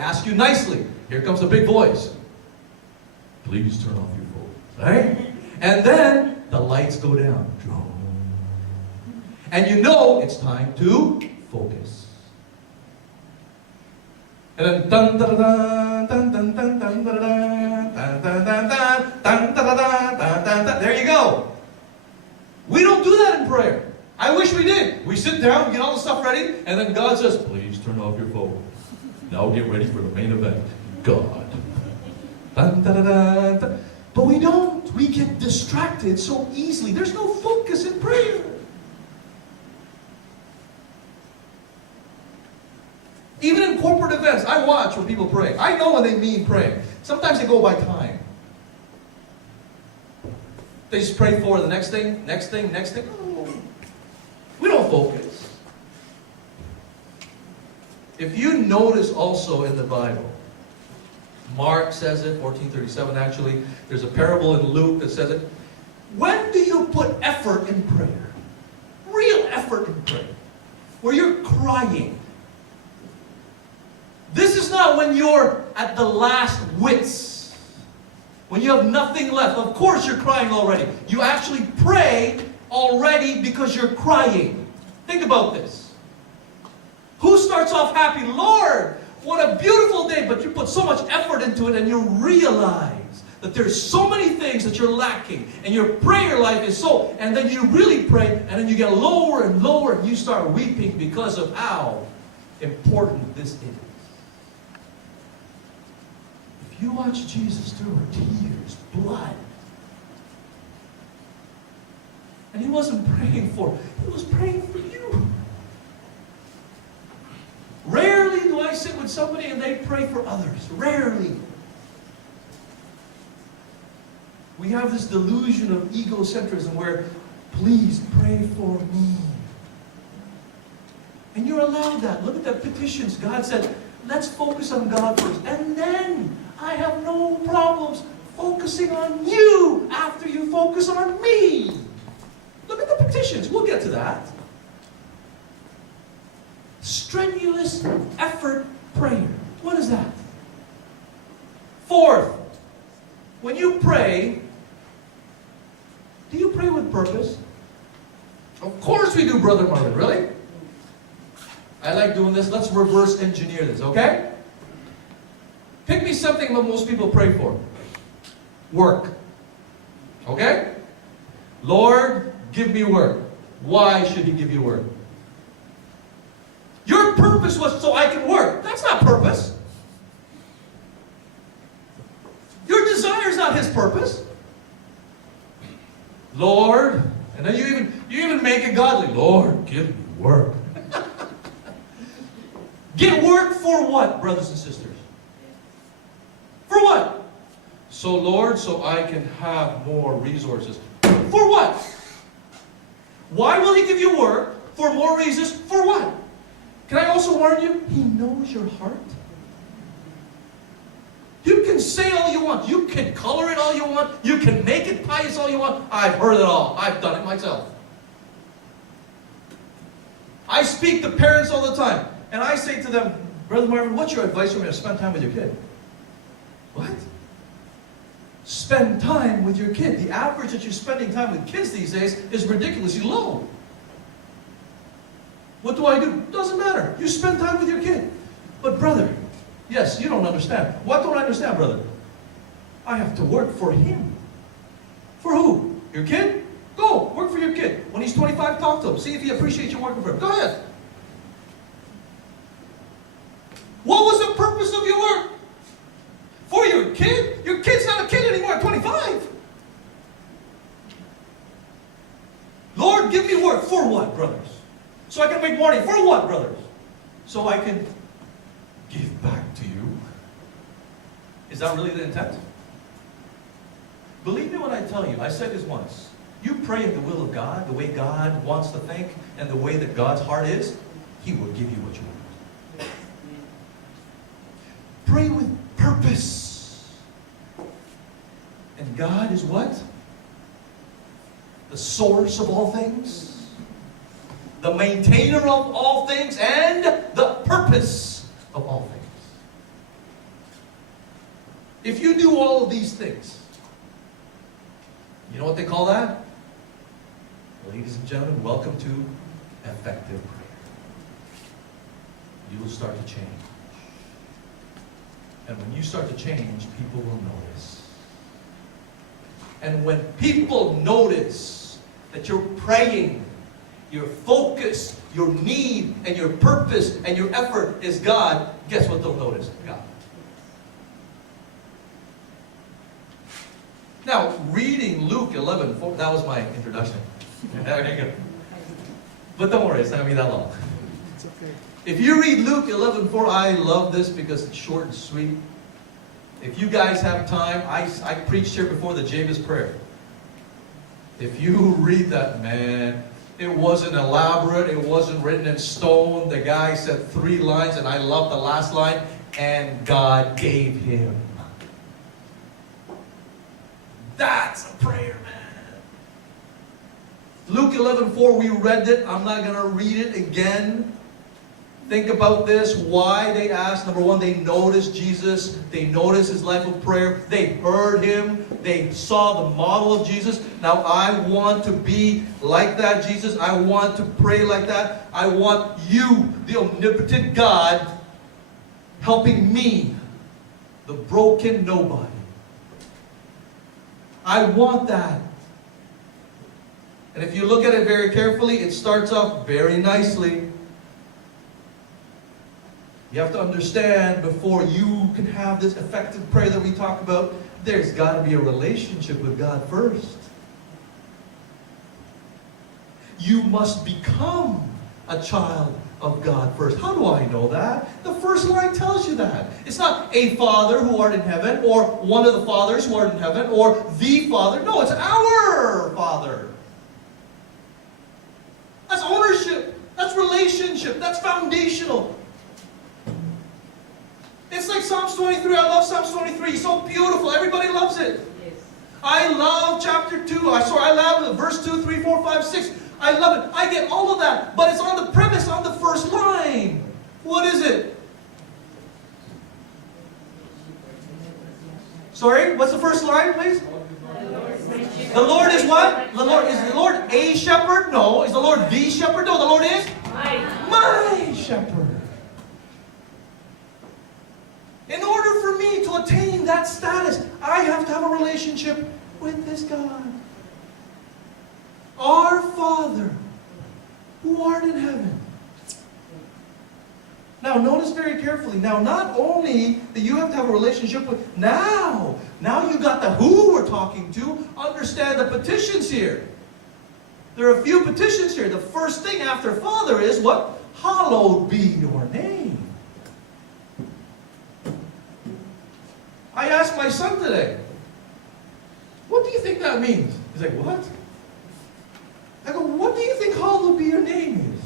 ask you nicely. Here comes a big voice. Please turn off your phone. Right? And then the lights go down. And you know it's time to focus. And then dun dun dun dun dun dun dun dun dun dun dun dun dun dun dun. There you go. We don't do that in prayer. I wish we did. We sit down, we get all the stuff ready, and then God says, please turn off your phone. Now get ready for the main event. God. Dun, dun, dun, dun, dun. But we don't. We get distracted so easily. There's no focus in prayer. Even in corporate events, I watch when people pray. I know when they mean pray. Sometimes they go by time. They just pray for the next thing, next thing, next thing. Oh, we don't focus. If you notice also in the Bible, Mark says it, 14:37 actually. There's a parable in Luke that says it. When do you put effort in prayer? Real effort in prayer. Where you're crying. This is not when you're at the last wits. When you have nothing left. Of course you're crying already. You actually pray already because you're crying. Think about this. Who starts off happy? Lord, what a beautiful day. But you put so much effort into it and you realize that there's so many things that you're lacking. And your prayer life is so... And then you really pray and then you get lower and lower and you start weeping because of how important this is. You watch Jesus, there were tears, blood. And he wasn't praying for, he was praying for you. Rarely do I sit with somebody and they pray for others. Rarely. We have this delusion of egocentrism where, please pray for me. And you're allowed that. Look at the petitions. God said, let's focus on God first. And then I have no problems focusing on you after you focus on me. Look at the petitions. We'll get to that. Strenuous effort prayer. What is that? Fourth, when you pray, do you pray with purpose? Of course we do, Brother Marvin. Really? I like doing this. Let's reverse engineer this, okay? Pick me something that most people pray for. Work. Okay? Lord, give me work. Why should he give you work? Your purpose was so I can work. That's not purpose. Your desire is not his purpose. Lord, and then you even make it godly. Lord, give me work. Get work for what, brothers and sisters? For what? So, Lord, so I can have more resources. For what? Why will he give you work? For more reasons. For what? Can I also warn you? He knows your heart. You can say all you want. You can color it all you want. You can make it pious all you want. I've heard it all. I've done it myself. I speak to parents all the time. And I say to them, Brother Marvin, what's your advice for me to spend time with your kid? What? Spend time with your kid. The average that you're spending time with kids these days is ridiculously low. What do I do? Doesn't matter. You spend time with your kid. But brother, yes, you don't understand. What don't I understand, brother? I have to work for him. For who? Your kid? Go, work for your kid. When he's 25, talk to him. See if he appreciates you working for him. Go ahead. What was the purpose of your work? For your kid? Your kid's not a kid anymore at 25. Lord, give me work. For what, brothers? So I can make money. For what, brothers? So I can give back to you. Is that really the intent? Believe me when I tell you, I said this once. You pray in the will of God, the way God wants to think, and the way that God's heart is, he will give you what you want. Pray with purpose. And God is what? The source of all things, the maintainer of all things, and the purpose of all things. If you do all of these things, you know what they call that? Ladies and gentlemen, welcome to effective prayer. You will start to change. And when you start to change, people will notice. And when people notice that you're praying, your focus, your need, and your purpose, and your effort is God, guess what they'll notice? God. Now, reading Luke 11:4, that was my introduction. Okay, good. But don't worry, it's not going to be that long. It's okay. If you read Luke 11:4, I love this because it's short and sweet. If you guys have time, I preached here before the Jabez prayer. If you read that, man, it wasn't elaborate, it wasn't written in stone. The guy said 3 lines, and I love the last line, and God gave him. That's a prayer, man. Luke 11:4, we read it. I'm not going to read it again. Think about this, why they asked. Number one, they noticed Jesus. They noticed his life of prayer. They heard him. They saw the model of Jesus. Now, I want to be like that, Jesus. I want to pray like that. I want you, the omnipotent God, helping me, the broken nobody. I want that. And if you look at it very carefully, it starts off very nicely. You have to understand, before you can have this effective prayer that we talk about, there's got to be a relationship with God first. You must become a child of God first. How do I know that? The first line tells you that. It's not a Father who art in heaven, or one of the fathers who art in heaven, or the Father. No, it's our Father. That's ownership. That's relationship. That's foundational. It's like Psalms 23. I love Psalms 23. It's so beautiful. Everybody loves it. Yes. I love chapter 2. I love verse 2, 3, 4, 5, 6. I love it. I get all of that. But it's on the premise, on the first line. What is it? Sorry? What's the first line, please? The Lord is what? Is the Lord a shepherd? No. Is the Lord the shepherd? No. The Lord is my shepherd. In order for me to attain that status, I have to have a relationship with this God. Our Father, who art in heaven. Now, notice very carefully. Now, not only that you have to have a relationship with, now you got the who we're talking to. Understand the petitions here. There are a few petitions here. The first thing after Father is what? Hallowed be your name. I asked my son today, what do you think that means? He's like, what? I go, what do you think hallowed be your name is?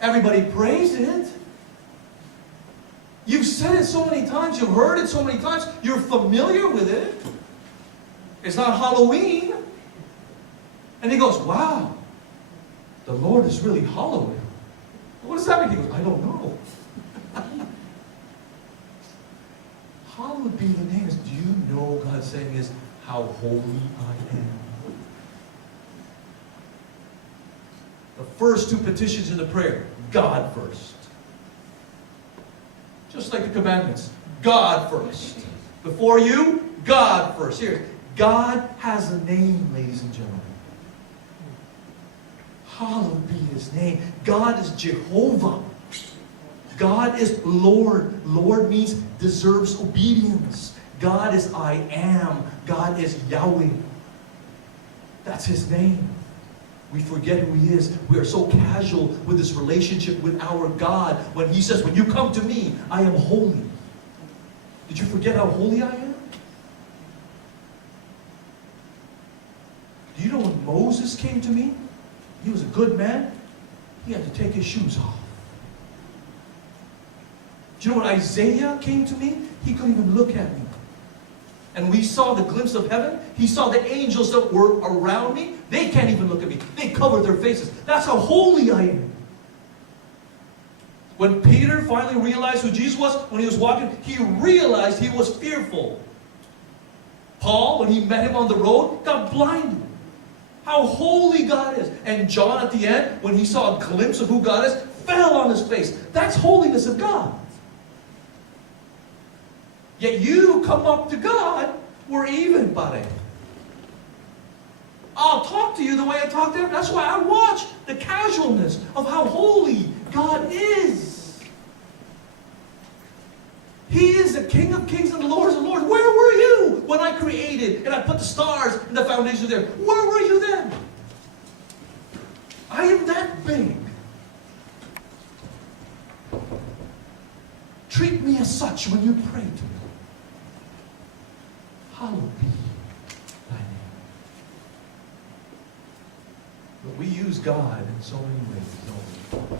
Everybody prays it. You've said it so many times. You've heard it so many times. You're familiar with it. It's not Halloween. And he goes, wow, the Lord is really hallowed. What does that mean? He goes, I don't know. Hallowed be the name. Do you know God's saying is, how holy I am? The first 2 petitions in the prayer, God first. Just like the commandments, God first. Before you, God first. Here, God has a name, ladies and gentlemen. Hallowed be his name. God is Jehovah. God is Lord. Lord means deserves obedience. God is I am. God is Yahweh. That's his name. We forget who he is. We are so casual with this relationship with our God when he says, when you come to me, I am holy. Did you forget how holy I am? Do you know when Moses came to me? He was a good man. He had to take his shoes off. Do you know when Isaiah came to me? He couldn't even look at me. And we saw the glimpse of heaven. He saw the angels that were around me. They can't even look at me. They covered their faces. That's how holy I am. When Peter finally realized who Jesus was, when he was walking, he realized he was fearful. Paul, when he met him on the road, got blinded. How holy God is. And John at the end, when he saw a glimpse of who God is, fell on his face. That's holiness of God. Yet you come up to God, we're even, buddy. I'll talk to you the way I talk to him. That's why I watch the casualness of how holy God is. He is the King of kings and the Lord of lords. Where were you when I created and I put the stars and the foundations there? Where were you then? I am that big. Treat me as such when you pray to me. Hallowed be thy name. But we use God in so many ways, don't we?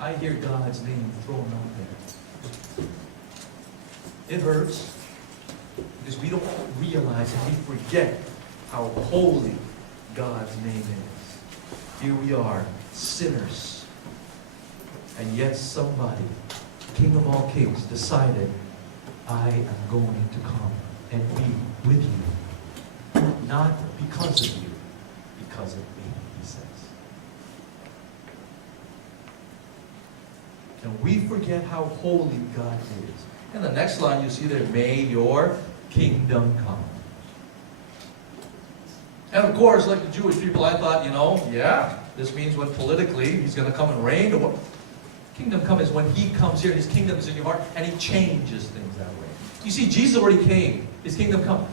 I hear God's name thrown out there. It hurts because we don't realize and we forget how holy God's name is. Here we are, sinners. And yet somebody, King of all kings, decided, I am going to come and be with you. Not because of you, because of me, he says. And we forget how holy God is. And the next line you see there, may your kingdom come. And of course, like the Jewish people, I thought, yeah, this means when politically he's going to come and reign. Or what? Kingdom come is when he comes here, his kingdom is in your heart, and he changes things that way. You see, Jesus already came. His kingdom come.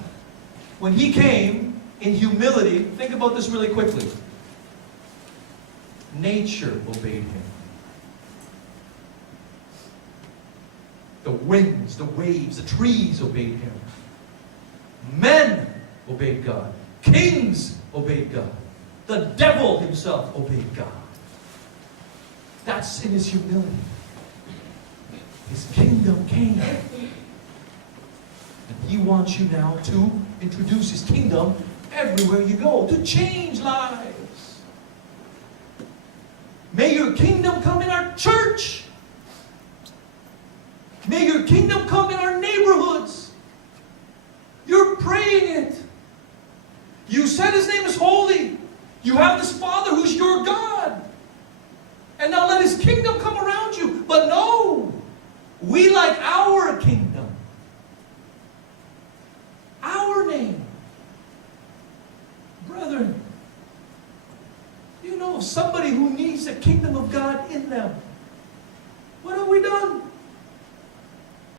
When he came in humility, think about this really quickly. Nature obeyed him. The winds, the waves, the trees obeyed him. Men obeyed God. Kings obeyed God. The devil himself obeyed God. That's in his humility. His kingdom came. And he wants you now to introduce his kingdom everywhere you go, to change lives. May your kingdom come in our church. May your kingdom come in our neighborhoods. You're praying it. You said his name is holy. You have this Father who's your God. And now let his kingdom come around you. But no, we like our kingdom. Our name. Brethren, you know somebody who needs the kingdom of God in them.